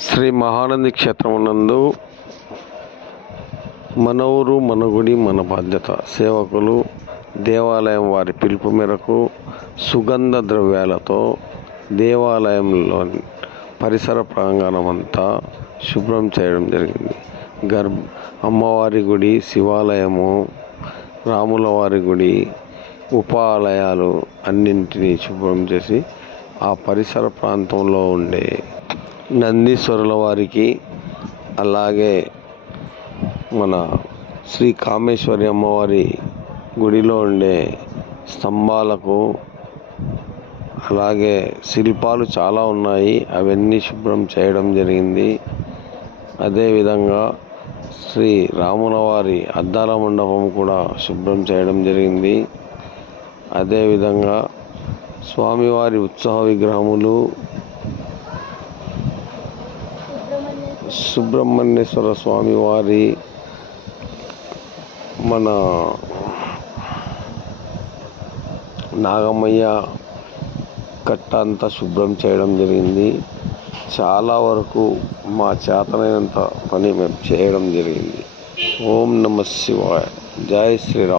శ్రీ మహానంది క్షేత్రమునందు మన ఊరు మన గుడి మన బాధ్యత సేవకులు దేవాలయం వారి పిలుపు మేరకు సుగంధ ద్రవ్యాలతో దేవాలయంలోని పరిసర ప్రాంగణం అంతా శుభ్రం చేయడం జరిగింది. అమ్మవారి గుడి, శివాలయము, రాముల వారి గుడి, ఉప ఆలయాలు అన్నింటినీ శుభ్రం చేసి ఆ పరిసర ప్రాంతంలో ఉండే నందీశ్వరుల వారికి, అలాగే మన శ్రీ కామేశ్వరి అమ్మవారి గుడిలో ఉండే స్తంభాలకు, అలాగే శిల్పాలు చాలా ఉన్నాయి, అవన్నీ శుభ్రం చేయడం జరిగింది. అదేవిధంగా శ్రీ రాముల వారి అద్దాల మండపం కూడా శుభ్రం చేయడం జరిగింది. అదేవిధంగా స్వామివారి ఉత్సవ విగ్రహములు, సుబ్రహ్మణ్యేశ్వర స్వామివారి, మన నాగమయ్య కట్ట అంతా శుభ్రం చేయడం జరిగింది. చాలా వరకు మా చేతనైనంత పని మేము చేయడం జరిగింది. ఓం నమః శివాయ. జై శ్రీరామ్.